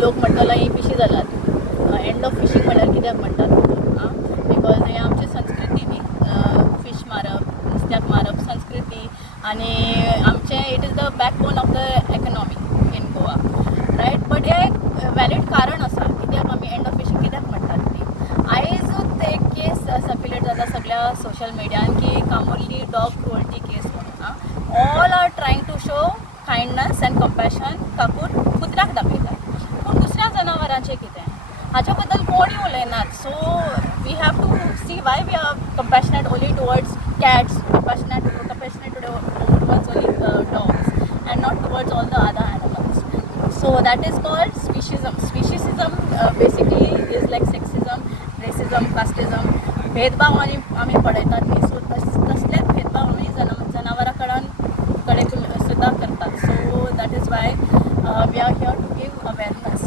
लोक म्हणटालो ही पिशी जाल्यात एंड ऑफ फिशींग म्हळ्यार कित्याक म्हणटात बिकॉज हे आमची संस्कृती न्ही फीश मारप नुस्त्याक मारप संस्कृती आनी आमचें it is the backbone of the economy in Goa right but हे वॅलीड कारण आसा कित्याक आमी एंड ऑफ फिशींग कित्याक म्हणटात ती आयज एक केस सर्क्युलेट जाता सगळ्या सोशल मिडियान की कामोर्ली डॉग क्रुअल्टी केस म्हणून all are trying to show kindness and compassion काकून कुत्र्याक दाखयतात पूण दुसऱ्या जनावरांचें कितें हाच्या बद्दल कोणूय उलयनात so we have to see why we are compassionate only towards cats, compassionate towards only dogs and not towards all the other animals. So that is called speciesism. Speciesism basically is like sexism, racism, casteism. भेदभाव आम्ही पळयतात न्ही सो तसलेच भेदभाव आमी जनावरां कडेन सुद्दां करतात so that is why we are here to give awareness.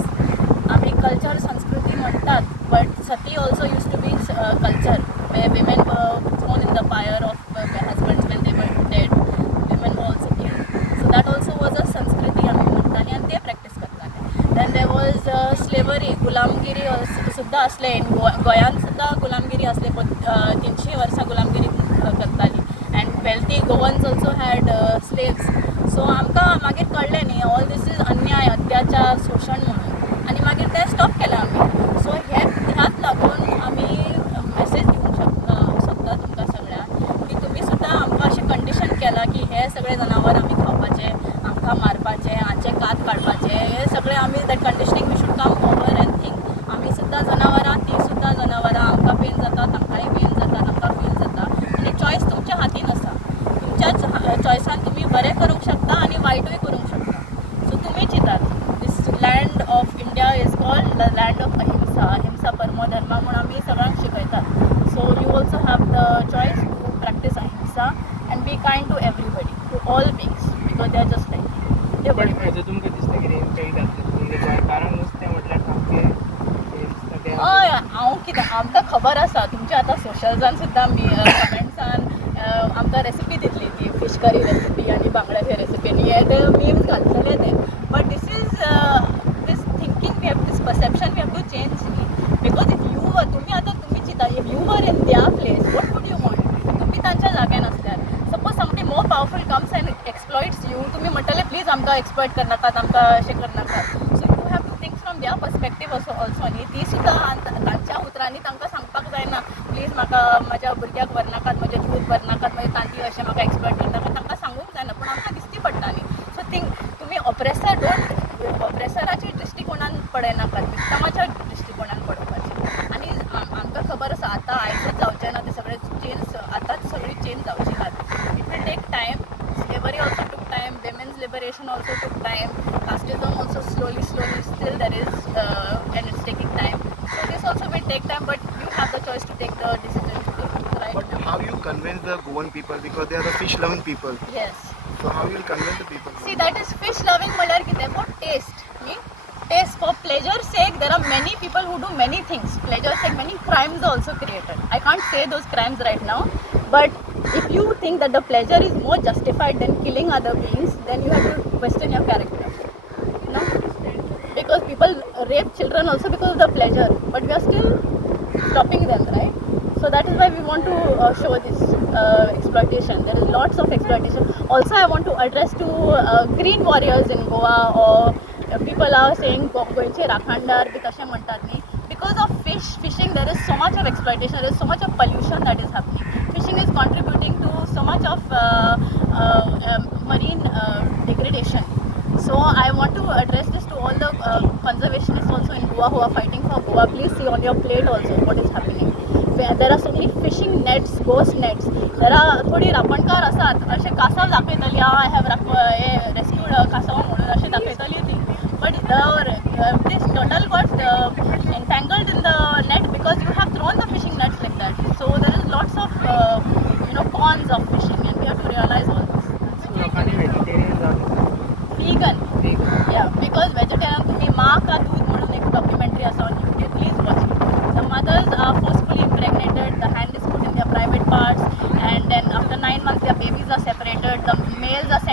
आमी कल्चर संस्कृती म्हणटात but sati also use to be culture where women were thrown in the fire of their husbands when they were dead. Women were also killed. So that also was a संस्कृती आमी म्हणटाली आनी ते practice करताले. Then there was slavery, गुलामगिरी सुद्दां आसले गोंयांत सुद्दां गुलामगिरी आसले 300 वर्सां गुलामगिरी करताली and wealthy Goans also had slaves. So आमकां मागीर कळ्ळें न्ही ऑल दीस इज अन्याय अत्याचार शोशण म्हणून आनी मागीर तें स्टॉप केलें आमी. सो ह्याच लागून आमी मेसेज दिवंक शकता तुमकां सगळ्यांक की तुमी सुद्दां आमकां अशें कंडिशन केलां की हे सगळे जनावर आमी खावपाचे आमकां मारपाचे हांचे कात काडपाचे हे सगळें आमी that conditioning we should come over and think आमी सुद्दां जनावरां ती सुद्दां जनावरां आमकां पेन जाता तांकांय पेन जाता तांकां फील जाता आनी चॉयस तुमच्या हातीन आसा तुमच्याच चॉयसान तुमी बरें करूंक शकता आनी वायटूय करूंक शकता सो तुमी चिंतात this land of India is called the land of ahimsa paramo dharma म्हणून आमी सगळ्यांक शिकयतात so you also have the choice to practise ahimsa and be kind to everybody to all beings because they are just like ते बरें तुमकां दिसता कितें कारण नुस्तें म्हटल्यार सामकें हय हांव कितें आमकां खबर आसा तुमच्या आतां सोशल्सान सुद्दां कमेंट्सान आमकां रेसिपी दितली ती फीश करी रेसिपी आनी बांगड्याची रेसिपी आनी हे ते मीम्स घालतले ते but this is this thinking we have this perception we have to change because if you were तुमी आतां तुमी चिंता if you were in the place what would you want तुमी तांच्या जाग्यान आसल्यार suppose somebody more powerful comes and exploits you तुमी म्हणटले प्लीज आमकां एक्सप्लॉयट करनाकात आमकां अशें करनाकात so you have to think from the perspective also न्ही ती सुद्दां तांच्या उतरांनी तांकां सांगपाक जायना प्लीज म्हाका म्हाज्या भुरग्याक व्हरनाकात म्हजें दूद व्हरनाकात म्हजे तांती अशें म्हाका एक्सप्लॉयट करनाकात तांकां सांगूंक जायना पूण आमकां दिसती पडटा न्ही सो थिंक तुमी ऑप्रेसराच्या दृश्टिकोनान पळयनाकात विक्टमाच्या दृश्टिकोनान पळोवपाचें आनी आमकां खबर आसा आतां आयजूच जावचें ना ते सगळे चेंज आतांच सगळी चेंज जावची नात it will take time slavery also took time women's liberation also took time casteism also slowly still there is and it's taking time so this also will take time but you have the choice to take the decision But how you convince the Goan people because they are the fish-loving people? Yes. So how you will convince the people? See, that is fish loving म्हळ्यार कितें for taste. Taste for pleasure sake. There are many people who do many things. Pleasure sake, many crimes are also created. I can't say those crimes right now, but if you think that the pleasure is more justified than killing other beings, then you have to question your character. You know, because people rape children also because of the pleasure, but we are still stopping them, right? So that is why we want to show this exploitation. There is lots of exploitation. Also, I want to address to green warriors in Goa or people are saying गोंयचे राखणदार B तशें म्हणटात न्ही because of fishing there is so much of exploitation, there is so much of pollution that is happening. Fishing is contributing to so much of marine degradation. So I want to address this to all the conservationists also in Goa who are fighting for Goa. Please see on your plate also what is happening. There are so many fishing nets, ghost nets. There are थोडी रापणकार आसात अशें कासाव दाखयतली I have rescued कासाव म्हणून अशें दाखयतली ती but this turtle got entangled in the net because you have thrown the fishing nets like that. So there is lots of cons of fishing and we have to realize all this. लोकांनी vegetarian जावन Vegan. Yeah, because vegetarian तुम्ही माँ का दूध म्हणून एक documentary आसा on YouTube. Please watch it. The mothers are forcefully impregnated. The hand is put in their private parts, and then after 9 months, their babies are separated. The males are